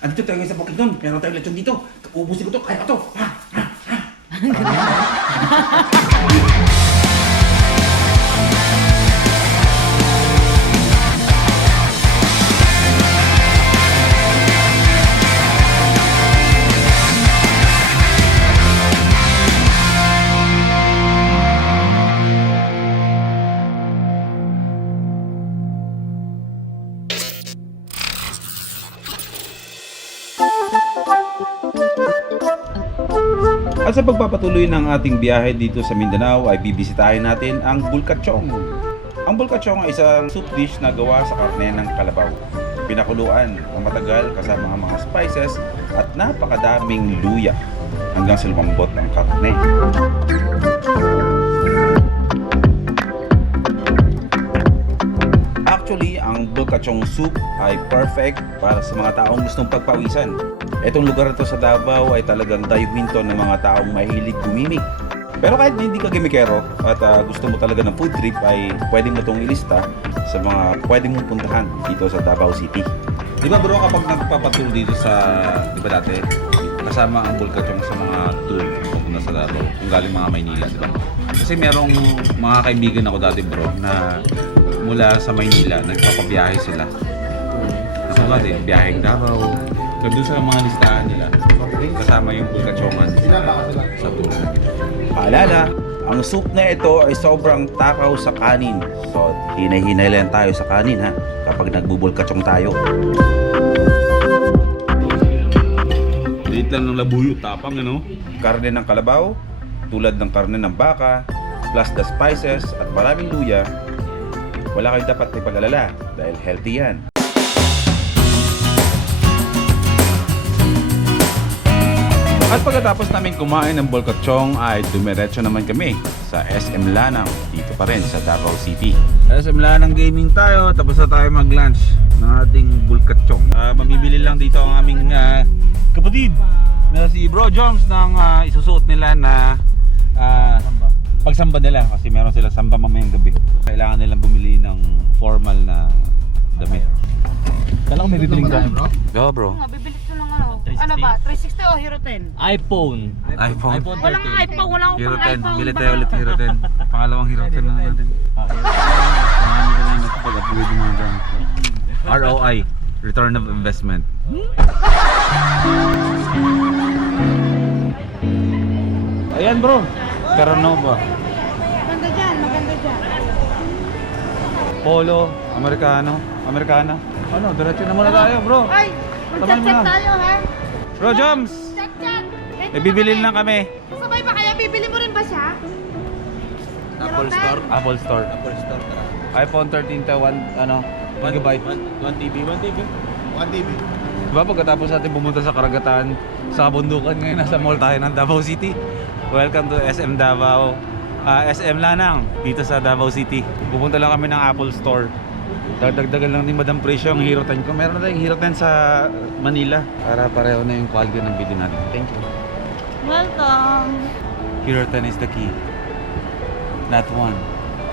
Andito tayo sa Bukidnon. Meron tayong lechon dito. Ubusin ko to. Kaya ko to. Ha? At sa pagpapatuloy ng ating biyahe dito sa Mindanao ay bibisitahin natin ang bulkachong. Ang bulkachong ay isang soup dish na gawa sa karne ng kalabaw. Pinakuluan ng matagal kasama ang mga spices at napakadaming luya hanggang sa lumambot ang karne. Actually, ang bulkachong soup ay perfect para sa mga taong gustong pagpawisan. Itong lugar na to sa Davao ay talagang dayuhin ng mga taong mahilig gumimik. Pero kahit hindi ka gimikero at gusto mo talaga ng food trip ay pwede mo itong ilista sa mga pwede mong puntahan dito sa Davao City. Di ba bro, kapag nagpapatour dito sa, di ba dati, kasama ang bulkachong sa mga tour pupunta sa Davao, kung galing mga Maynila, di ba? Kasi merong mga kaibigan ako dati bro na mula sa Maynila, nagpapabiyahe sila. Kasama din, biyaheng Davao. Doon sa mga listahan nila, kasama yung bulkachongan sa tour. Paalala, ang soup na ito ay sobrang takaw sa kanin. So, hinay-hinay lang tayo sa kanin ha, kapag nagbubulkachong tayo. Liit lang ng labuyo, tapang ano? Karne ng kalabaw, tulad ng karne ng baka, plus the spices at maraming luya. Wala kayong dapat ipag-alala dahil healthy yan. At pagkatapos namin kumain ng bulkachong ay dumiretso naman kami sa SM Lanang dito pa rin sa Davao City. SM Lanang gaming tayo, tapos na tayo mag-lunch ng ating bulkachong. Mamibili lang dito ang aming kapatid na si Bro Joms ng isusuot nila na pagsamba nila kasi meron sila samba mamayang gabi. Kailangan nilang bumili ng formal na damit. Kala ko may bibiling tayo bro? Go bro. Bibili ko ng ano ba? 360 o Hero 10? iPhone. Walang iPhone, wala akong Hero pang 10, iPhone. bili tayo ulit Hero 10. Pangalawang Hero 10 na natin. Marami ka na yung pag-upgrade mo dyan. ROI, Return of Investment. Ayan bro, Terranova. Maganda dyan, maganda dyan. Polo, Americana. Ano, diretso na muna tayo bro. Ay, Taman mo mag-chat na. tayo ha? Bro Joms, Chat. may bibilin lang kami. Kasabay ba kaya? Bibili mo rin ba siya? Apple Store. Apple Store. Apple Store. iPhone 13 to 1 gigabyte. 1 TB. 1 TB. 1 TB. Diba pagkatapos natin pumunta sa karagatan, sa kabundukan ngayon, nasa mall tayo ng Davao City. Welcome to SM Davao, SM Lanang, dito sa Davao City. Pupunta lang kami ng Apple Store. Dagdagan lang ni Madam Presyo ang Hero 10 ko. Meron na tayong Hero 10 sa Manila para pareho na yung quality ng video natin. Thank you. Welcome. Hero 10 is the key. Not one,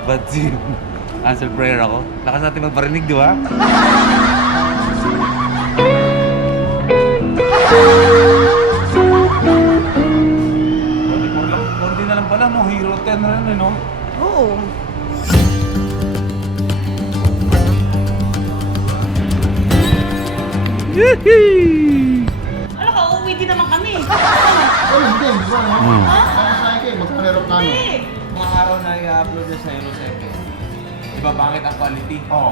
but zero. Answer prayer ako. Lakas natin magparinig, di ba? Konti na lang pala, no? Hero 10 na rin, no? Oo. Yee! Alam ka, uuwi din naman kami. Oh, hindi ba? Hmm. Saan kayo? Magkano kano? Hindi. Mga araw na i-upload na sa Hero 7. Diba pangit ang quality? Oo.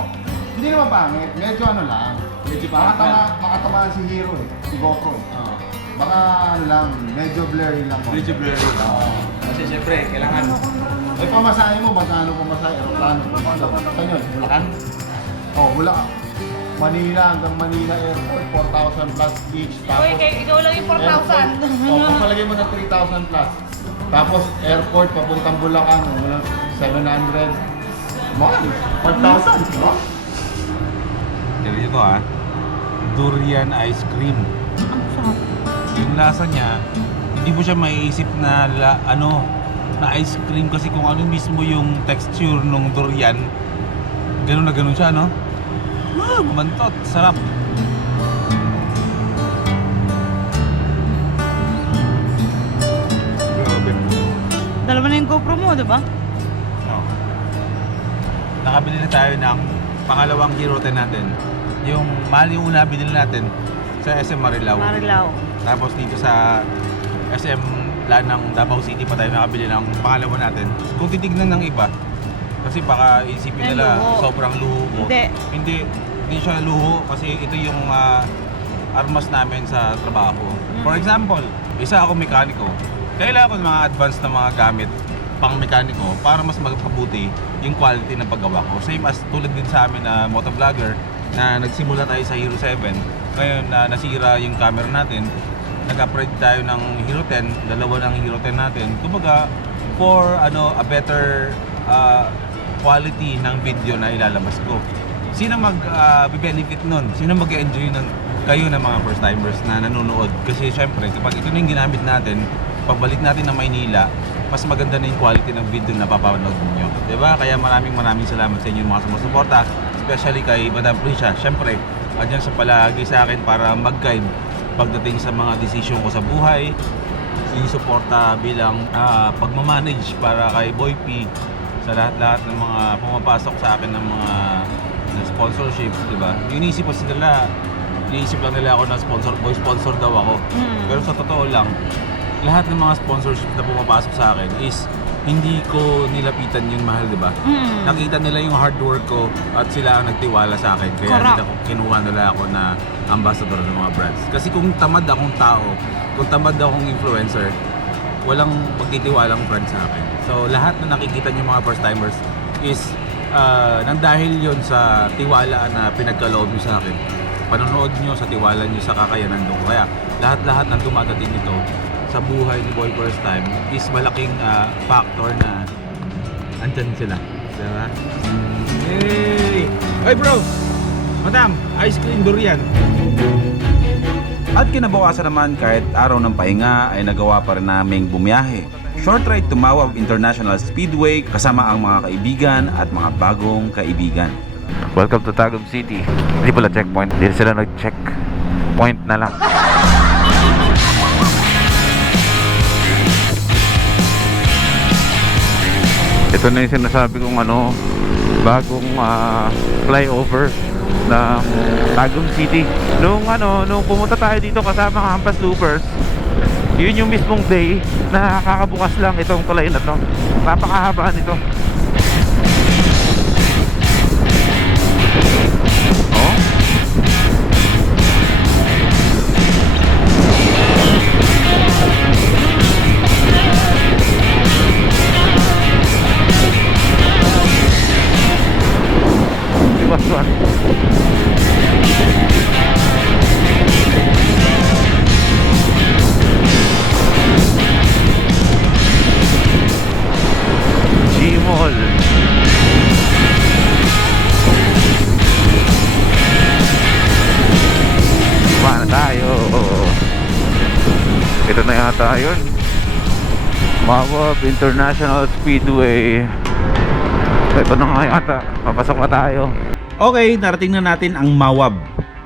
Hindi naman pangit. Medyo ano lang. Medyo pangit lang. Makatamaan si Hero eh. Si GoPro eh. Oo. Baka ano lang, medyo blurry lang. Medyo blurry. Oo. Kasi syempre, kailangan Eh, pamasahe mo, magkano pamasahe? Aeroplano. Saan yun? Bulacan. Oh, wala. Manila hanggang Manila Airport, 4,000 plus each. Uy, ikaw lang yung 4,000. Oh, kung palagay mo sa 3,000 plus. Tapos airport, papuntang Bulacan, wala 700. Mahal. 5,000, di ba? Dito ito durian ice cream. Ang sarap. Yung lasa niya, hindi mo siya maiisip na na ice cream kasi kung ano mismo yung texture ng durian. Ganun na ganun siya, no? Kumantot, sarap. Dalawa na yung GoPro mo, di ba? No. Nakabili na tayo ng pangalawang Hero 10 natin. Yung mahal yung una binili natin sa SM Marilao. Marilao. Tapos dito sa SM Lanang Davao City pa tayo nakabili ng pangalawa natin. Kung titignan ng iba, kasi baka isipin Ay, nila luho. sobrang luho ko. Hindi siya luho kasi ito yung armas namin sa trabaho. For example, isa ako mekaniko. Kailangan ko ng mga advanced na mga gamit pang mekaniko para mas magpabuti yung quality ng paggawa ko. Same as tulad din sa amin na motovlogger na nagsimula tayo sa Hero 7. Ngayon na nasira yung camera natin, nag-upgrade tayo ng Hero 10, dalawa ng Hero 10 natin. Kumbaga, for a better quality ng video na ilalabas ko. Sino mag-benefit nun? Sino mag-enjoy nun? Kayo na mga first timers na nanonood. Kasi syempre, kapag ito na yung ginamit natin, pagbalik natin ng Maynila, mas maganda na yung quality ng video na papanood ninyo. Diba? Kaya maraming salamat sa inyo mga sumusuporta, especially kay Madam Prisha. Syempre, andyan sa palagi sa akin para mag-guide pagdating sa mga desisyon ko sa buhay, sinusuporta bilang pagmamanage para kay Boy P, sa lahat ng mga pumapasok sa akin ng mga sponsorship, diba? Iniisip lang nila ako na sponsor daw ako. Pero sa totoo lang, lahat ng mga sponsorship na pumapasok sa akin is hindi ko nilapitan yun mahal, diba? Nakita nila yung hard work ko at sila ang nagtiwala sa akin. Kaya kinuha nila ako na ambassador ng mga brands. Kasi kung tamad akong tao, kung tamad akong influencer, walang magtitiwalang brand sa akin. So lahat na nakikita niyo mga first timers is nang dahil yon sa tiwala na pinagkaloob niyo sa akin. Panonood niyo sa tiwala niyo sa kakayanan ko. Kaya lahat ng dumadating nito sa buhay ni Boy First Time is malaking factor na andyan sila. Diba? Hey! Hey bro! Madam, ice cream durian. At kinabukasan naman kahit araw ng pahinga ay nagawa pa rin naming bumiyahe. Short ride to Mawab International Speedway kasama ang mga kaibigan at mga bagong kaibigan. Welcome to Tagum City. Hindi pala checkpoint. Hindi sila nag-check. Point na lang. Ito na yung sinasabi kong bagong flyover ng Tagum City. Nung pumunta tayo dito kasama ang Hampas Loopers, yun yung mismong day na kakabukas lang itong tulay na to. Napakahaba nito. Oh? Diba? G-Mall. Paano tayo? Ito na yata yun. Mawab International Speedway. Ito na nga yata. Papasok na tayo. Okay, narating na natin ang Mawab.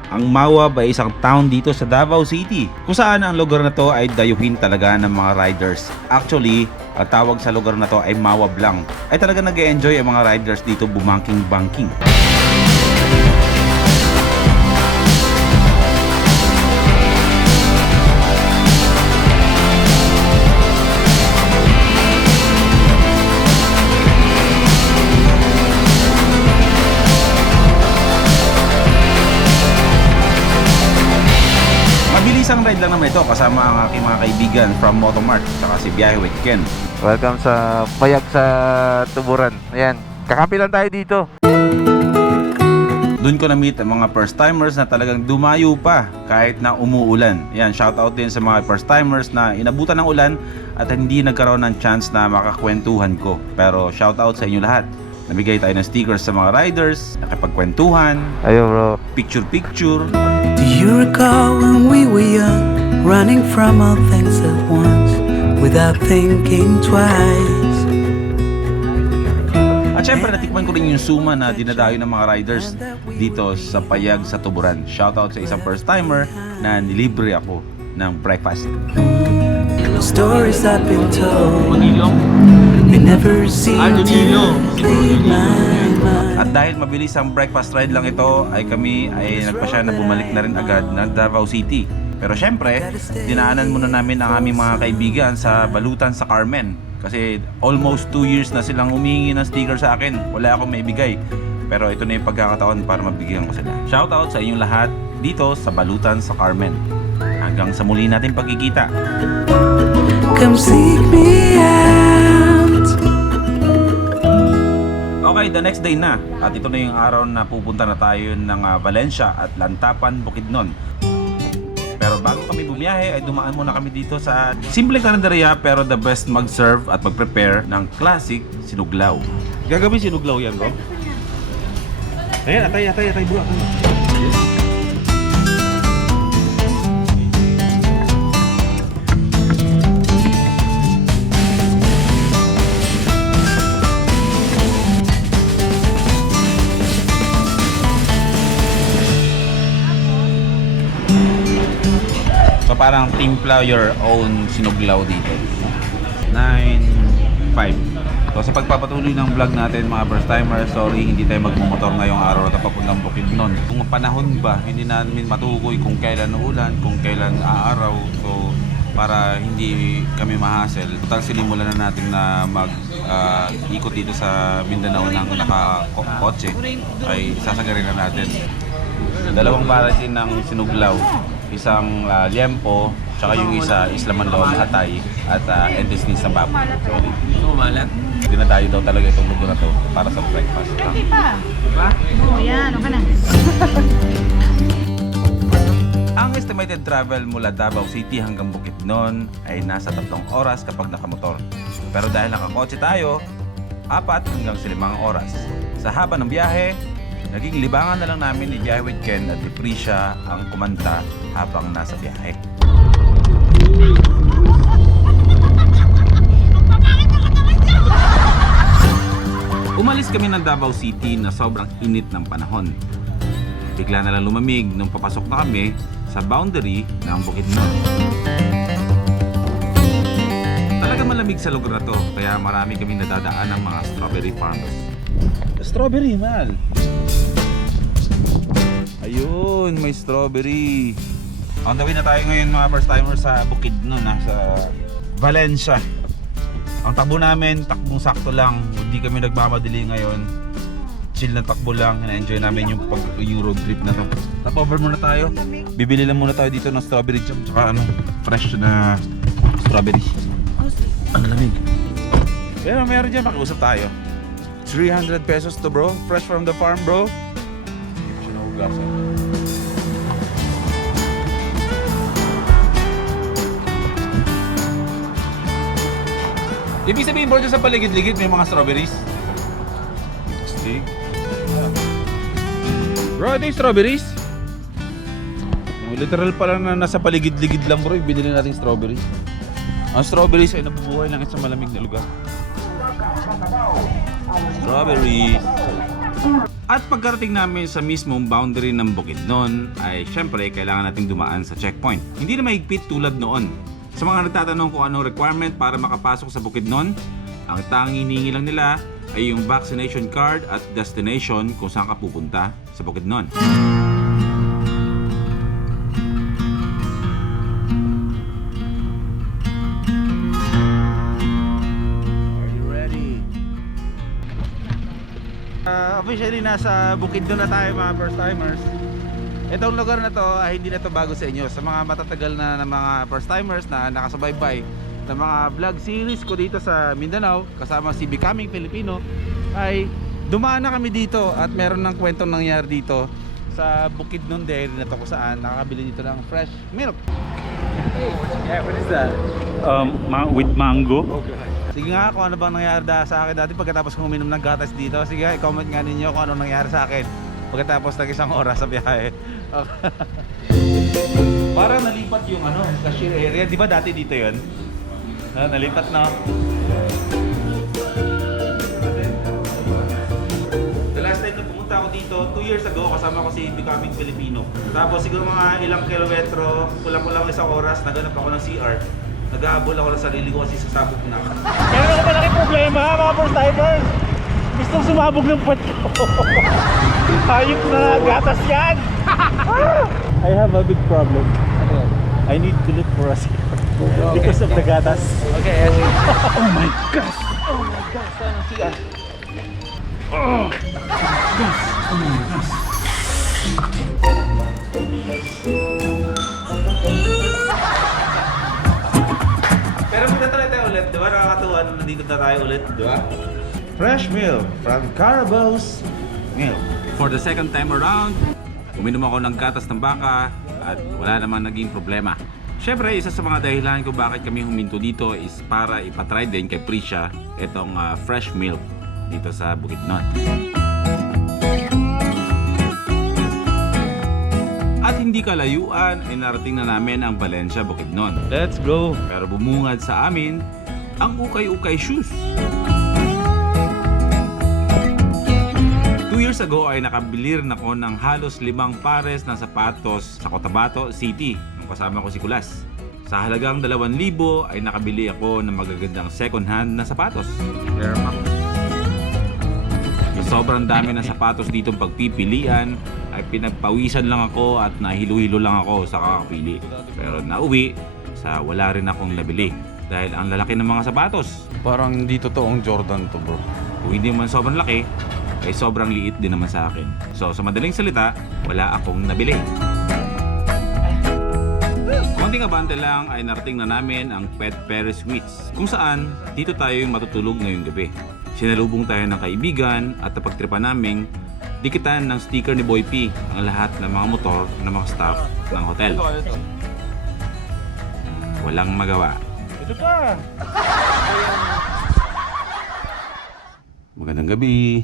Ang Mawab ay isang town dito sa Davao City kung saan ang lugar na to ay dayuhin talaga ng mga riders. Actually, ang tawag sa lugar na to ay Mawab lang. Ay talaga nag-e-enjoy ang mga riders dito bumangking-bangking. Isang ride lang naman ito kasama ang aking mga kaibigan from Motomart saka si Biyahe with Ken. Welcome sa Payag sa Tuburan. Ayan, kakapi lang tayo dito. Doon ko na-meet ang mga first timers na talagang dumayo pa kahit na umuulan. Yan, shoutout din sa mga first timers na inabutan ng ulan at hindi nagkaroon ng chance na makakwentuhan ko. Pero shoutout sa inyo lahat. Nabigay tayo ng stickers sa mga riders, nakipagkwentuhan, Ayo bro. picture-picture. Do you recall when we were young, running from all things at once, without thinking twice? At syempre natikman ko rin yung suma na dinadayo ng mga riders dito sa Payag sa Tuburan. Shoutout sa isang first timer na nilibre ako ng breakfast. Stories I've been told, they never seem to leave my mind. At dahil mabilis ang breakfast ride lang ito, ay kami ay nagpasya na bumalik na rin agad ng Davao City. Pero syempre, dinaanan muna namin ang aming mga kaibigan sa Balutan sa Carmen. Kasi almost 2 years na silang humingi ng sticker sa akin. Wala akong maibigay. Pero ito na yung pagkakataon para mabigyan ko sila. Shoutout sa inyong lahat dito sa Balutan sa Carmen. Hanggang sa muli nating pagkikita. Come seek me out. Okay, the next day na. At ito na yung araw na pupunta na tayo ng Valencia at Lantapan, Bukidnon. Pero bago kami bumiyahe ay dumaan muna kami dito sa simpleng karinderya pero the best mag-serve at mag-prepare ng classic sinuglaw. Gagawin sinuglaw yan, bro? Ayan, atay bro. So parang timpla your own sinuglaw dito. 9.5. So sa pagpapatuloy ng vlog natin mga first timers, sorry hindi tayo magmumotor ngayong araw na papuntang Bukidnon. Kung panahon ba, hindi namin matukoy kung kailan uulan, kung kailan aaraw. So para hindi kami ma-hassle, total sinimulan na natin na ikot dito sa Mindanao ng nakakotse ay sasagarin na natin. Dalawang variety ng sinuglaw, isang liempo, tsaka yung isa Islaman Lon Atay at intestines ng baboy. Sorry. Dinadayo daw talaga itong lugar na to para sa breakfast. Hindi pa. Diba? Oo, yan. Okay na. Ang estimated travel mula Davao City hanggang Bukidnon ay nasa 3 oras kapag nakamotor. Pero dahil nakakotse tayo, 4 hanggang 5 oras. Sa haba ng biyahe, naging libangan na lang namin ni Jaiwit Ken at ni Prisha ang kumanta habang nasa biyahe. Umalis kami ng Davao City na sobrang init ng panahon. Bigla na lang lumamig nung papasok na kami sa boundary ng Bukidnon. Talagang malamig sa lugar na to, kaya marami kaming nadadaan ng mga strawberry farms. Strawberry, mal! Ayun, may strawberry. On the way na tayo ngayon mga first timers sa Bukidnon, sa Valencia. Ang takbo namin, takbong sakto lang. Hindi kami nagmamadali ngayon. Chill na takbo lang. Na-enjoy namin yung road trip na to. Stop over muna tayo. Bibili lang muna tayo dito ng strawberry jam tsaka fresh na strawberry. Ang lamig. Pero meron dyan, makiusap tayo. 300 pesos to bro. Fresh from the farm bro. Hindi pa siya nahugasan. Ibig sabihin bro, dyan sa paligid-ligid may mga strawberries. Stig. Bro, ito yung strawberries. Literal pala na nasa paligid-ligid lang bro, binili natin strawberries. Ang strawberries ay nabubuhay lang sa malamig na lugar. Strawberries. At pagkarating namin sa mismong boundary ng Bukidnon ay syempre kailangan nating dumaan sa checkpoint. Hindi na mahigpit tulad noon. Sa mga nagtatanong kung anong requirement para makapasok sa Bukidnon, ang tanging hinihingi lang nila ay yung vaccination card at destination kung saan ka pupunta sa Bukidnon. Are you ready? Officially nasa Bukidnon na tayo mga first timers. Itong lugar na to ay hindi na to bago sa inyo. Sa mga matatagal na mga first timers na nakasubaybay ng mga vlog series ko dito sa Mindanao kasama si Becoming Filipino ay dumaan na kami dito at meron ng kwentong nangyari dito sa Bukidnon Dairy na to kung saan nakakabili dito ng fresh milk. Yeah, what is that? With mango. Sige nga kung ano bang nangyari sa akin dati pagkatapos kong uminom ng gatas dito. Sige i-comment nga ninyo kung ano nangyari sa akin pagkatapos ng 1 oras sa biyahe. Parang nalipat yung cashier area. Di ba dati dito yun? Nalipat na. The last time na pumunta pumunta ako dito 2 years ago, kasama ko si Becoming Filipino. Tapos siguro mga ilang kilometro, kulang-kulang isang oras, naganap ako ng CR. Nag-aabol ako ng sarili ko kasi sasabog na ako. Meron ako malaking problema mga first timers. Gustong sumabog ng puwet ko. Hayop na gatas yan. I have a big problem. I need to look for a CR because of the gatas. Okay, okay. Oh my gosh! Oh my gosh! Saan ang CR? Oh! Gosh! Oh my gosh! Pero magtatry tayo ulit, di ba? Nakakatuwa nung nandito na tayo ulit, di ba? Fresh milk from Carabao's Milk. For the second time around, uminom ako ng gatas ng baka at wala naman naging problema. Siyempre, isa sa mga dahilan kung bakit kami huminto dito is para ipatry din kay Prisha itong fresh milk dito sa Bukidnon. At hindi kalayuan ay narating na namin ang Valencia, Bukidnon. Let's go! Pero bumungad sa amin ang ukay-ukay shoes. 2 years ago ay nakabili rin ako ng halos 5 pares ng sapatos sa Cotabato City nung kasama ko si Kulas. Sa halagang 2,000 ay nakabili ako ng magagandang second hand na sapatos. Sa sobrang dami ng sapatos dito pagpipilian ay pinagpawisan lang ako at nahilo-hilo lang ako sa kakapili. Pero nauwi sa wala rin akong nabili dahil ang lalaki ng mga sapatos. Parang hindi totoong Jordan to, bro. Kung hindi man sobrang laki, ay sobrang liit din naman sa akin. So sa madaling salita, wala akong nabili. Konting abante lang ay narating na namin ang Pet Paris Suites, kung saan dito tayo yung matutulog ngayong gabi. Sinalubong tayo ng kaibigan at napagtripan naming dikitan ng sticker ni Boy P ang lahat ng mga motor ng mga staff ng hotel. Walang magawa. Ito pa! Magandang gabi.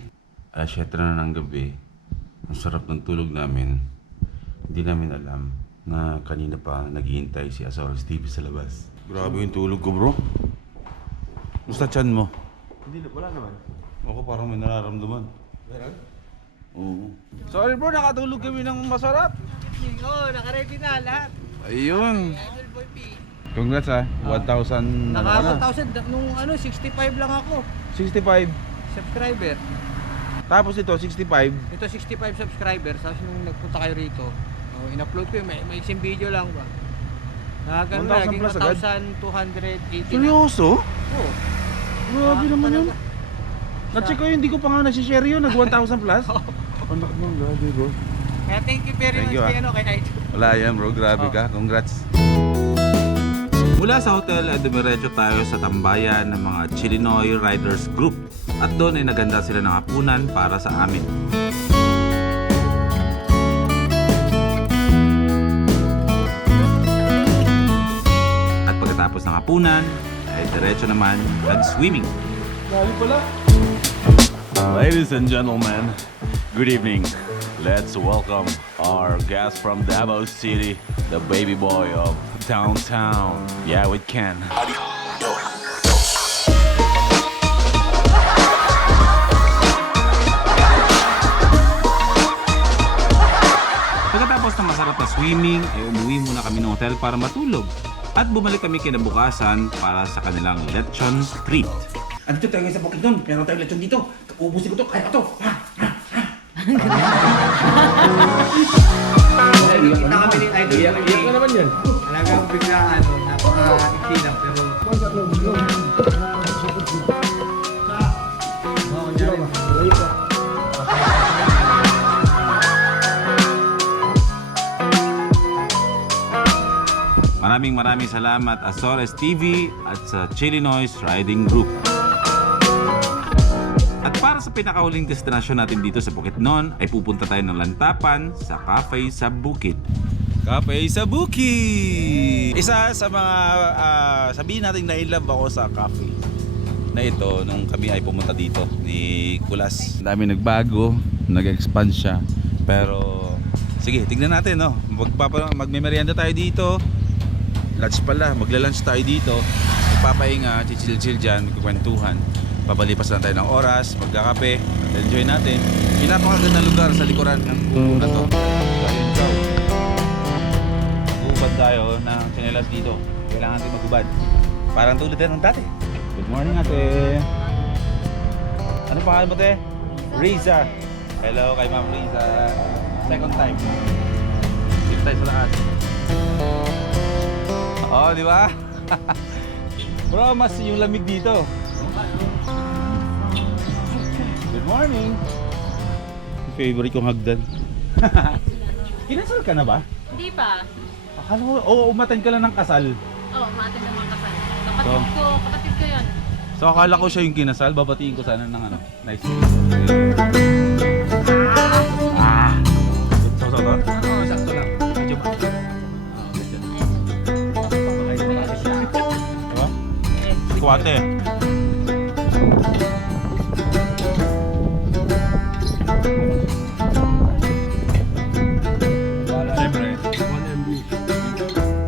Alas 7 na ng gabi. Ang sarap ng tulog namin. Hindi namin alam na kanina pa naghihintay si Azores TV sa labas. Grabe yung tulog ko, bro. Musta tiyan mo? Hindi, wala naman. Ako parang may nararamdaman. Meron? Oo. Sorry bro, nakatulog kami ng masarap. Oo, nakaready na lahat. Ayun. Idol Boy P. Congrats ha. 1,000 Naka 1,000 nung 65 lang ako. 65. Subscriber. Tapos ito, 65. Ito 65 subscribers. Tapos nung nagpunta kayo rito, in-upload ko yung may isang video lang ba. Nakagano 1,000 na, naging plus agad? 1,280 na. Seryoso? Oo. Grabe naman yun. Talaga. Na-check ko yun, hindi ko pa nga nasi-share yun. Nag 1,000 plus. Anak mo, grabe bro. Kaya thank you very Thank much you, kay, kay Idol. Wala yan bro, grabe ka. Congrats. Mula sa hotel ay dumiretso tayo sa tambayan ng mga Chilinoy Riders Group. At doon ay naganda sila ng hapunan para sa amin. At pagkatapos ng hapunan, ay diretso naman nag-swimming. Ladies and gentlemen, good evening. Let's welcome our guest from Davao City, the baby boy of downtown. Yeah, we can. Pagkatapos ng masarap na swimming, ay umuwi muna kami ng hotel para matulog. At bumalik kami kinabukasan para sa kanilang lechon treat. Andito tayo sa Bukidnon, meron tayong lechon dito. Ubusin ko to, kaya ko to. Kita kami ni Idol Boy P. Iyak naman yun. Talagang biglaan, napaka-iksi lang. Pero... Maraming salamat Azores TV at sa Chilinoy Riding Group. At para sa pinakahuling destinasyon natin dito sa Bukidnon ay pupunta tayo ng Lantapan sa Cafe sa Bukid. Cafe sa Bukid! Isa sa mga sabihin natin na in love ako sa cafe na ito nung kami ay pumunta dito ni Kulas. Dami nagbago, nag-expand siya. Pero sige, tignan natin no. Magme-merienda tayo dito. Lunch pala, magla-lunch tayo dito. Magpapahinga, chill-chill dyan, magkukwentuhan. Papalipas lang tayo ng oras, magkakape, at enjoy natin. Yung napakagandang lugar sa likuran ng puno na to. Ayun daw. Magubad tayo ng tsinelas dito. Kailangan natin magubad. Parang tulad din ng dati. Good morning, ate. Ano pangalan mo, te? Riza. Hello kay Ma'am Riza. Second time. Dito tayo sa lakas. Oh, di ba? Bro, mas yung lamig dito. Good morning. Favorite kong hagdan. Kinasal ka na ba? Hindi pa. Akala ko, umatan ka lang ng kasal. Oo, matin ng mga kasal. Kapatid ko yun. So akala ko siya yung kinasal, babatiin ko sana ng ano. Nice. So, Oo, sakto lang. medyo ba? Diba? Kuwate.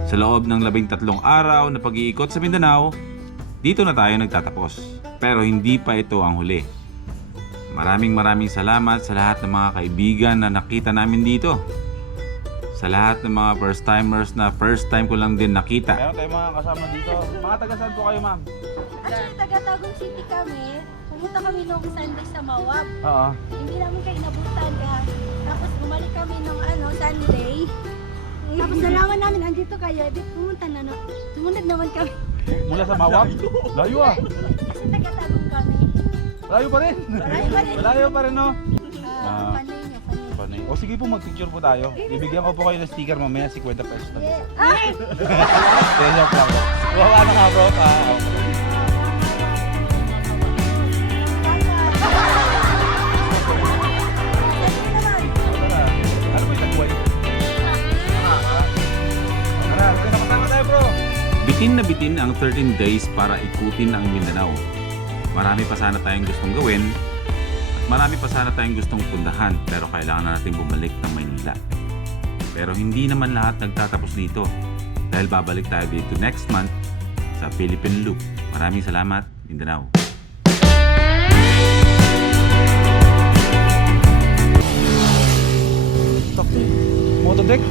Sa loob ng 13 araw na pag-iikot sa Mindanao, dito na tayo nagtatapos. Pero hindi pa ito ang huli. Maraming salamat sa lahat ng mga kaibigan na nakita namin dito. Sa lahat ng mga first timers na first time ko lang din nakita. Meron tayong mga kasama dito. Mga taga saan po kayo, ma'am? Actually, taga Tagum City kami. Pumunta kami nung Sunday sa Mawab. Oo. Hindi namin kayo inabutan kaya. Tapos bumalik kami nung Sunday. Tapos nalaman namin andito kayo. Di pumunta na. Sumunod naman kami. Mula sa Mawab? Layo ah. Kasi taga Tagum kami. Layo pa rin. Layo pa rin, no? Panay niyo, panay. Panay. O sige po, mag-picture po tayo. Ibigyan ko po kayo ng sticker mamaya, 50 pesos na. Yeah. Ay! Kaya joke lang po. Wawa na nga bro. Ano ba yung tagway? Bitin na bitin ang 13 days para ikutin ang Mindanao. Marami pa sana tayong gustong gawin at marami pa sana tayong gustong puntahan, pero kailangan na natin bumalik ng Maynila. Pero hindi naman lahat nagtatapos dito dahil babalik tayo dito next month sa Philippine Loop. Maraming salamat, Mindanao. Motodeck?